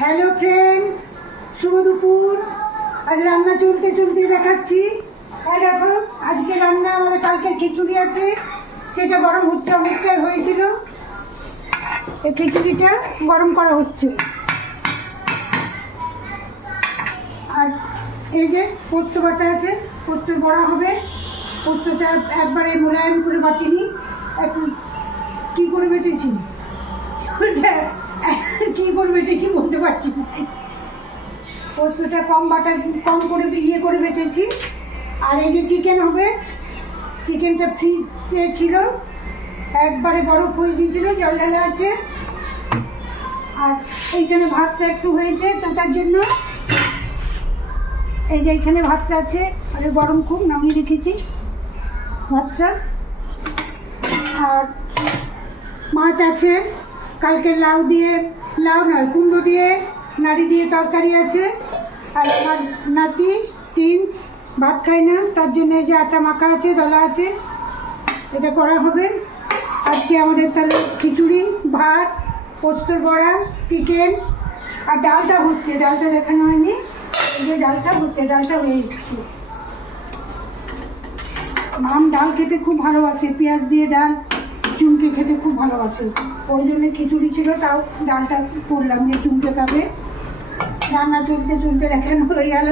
Hello friends, শুভ দুপুর। আজ রান্না চলতে চলতে দেখাচ্ছি। এই দেখো, আজকে রান্না আমাদের কালকের খিচুড়ি আছে, সেটা গরম হচ্ছে, অনেকটাই হয়েছিল। এই খিচুড়িটা গরম করা হচ্ছে। আর এই যে পোস্ত বাটা আছে, পোস্তর বড়া হবে। পোস্তটা একবারে মোলায়েম করে বাটিনি, একটু কী করে বেটেছি, কী করে বেটেছি বলতে পারছি না। পোস্তটা কম করে করে বেটেছি। আর এই যে চিকেন হবে, চিকেনটা ফ্রিজে ছিল, একবারে বরফ হয়ে গিয়েছিল, জল ঢালা আছে। আর এইখানে ভাতটা একটু হয়েছে, তো তার জন্য এই যে এইখানে ভাতটা আছে, আর গরম খুব নামিয়ে রেখেছি ভাতটা। আর মাছ আছে, কালকে লাউ নয় কুমড়ো দিয়ে নাড়ি দিয়ে তরকারি আছে। আর আমার নাতি প্রিন্স ভাত খায় না, তার জন্য এই যে আটা মাখা আছে, দলা আছে, এটা করা হবে আজকে আমাদের। তাহলে খিচুড়ি, ভাত, পোস্তর বড়া, চিকেন, আর ডালটা হচ্ছে, ডালটা দেখানো হয়নি। এই যে ডালটা হচ্ছে, ডালটা হয়ে এসেছে। মাম ডাল খেতে খুব ভালোবাসে, পেঁয়াজ দিয়ে ডাল চুমকে খেতে খুব ভালোবাসে, ওই জন্য খিচুড়ি ছিল, তাও ডালটা করলাম যে চুমকে খাবে। রান্না চলতে চলতে দেখানো হয়ে গেল।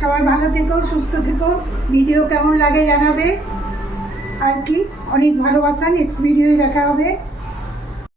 সবাই ভালো থেকো, সুস্থ থেকো। ভিডিও কেমন লাগে জানাবে। আর কি, অনেক ভালোবাসা। নেক্সট ভিডিওয় দেখা হবে।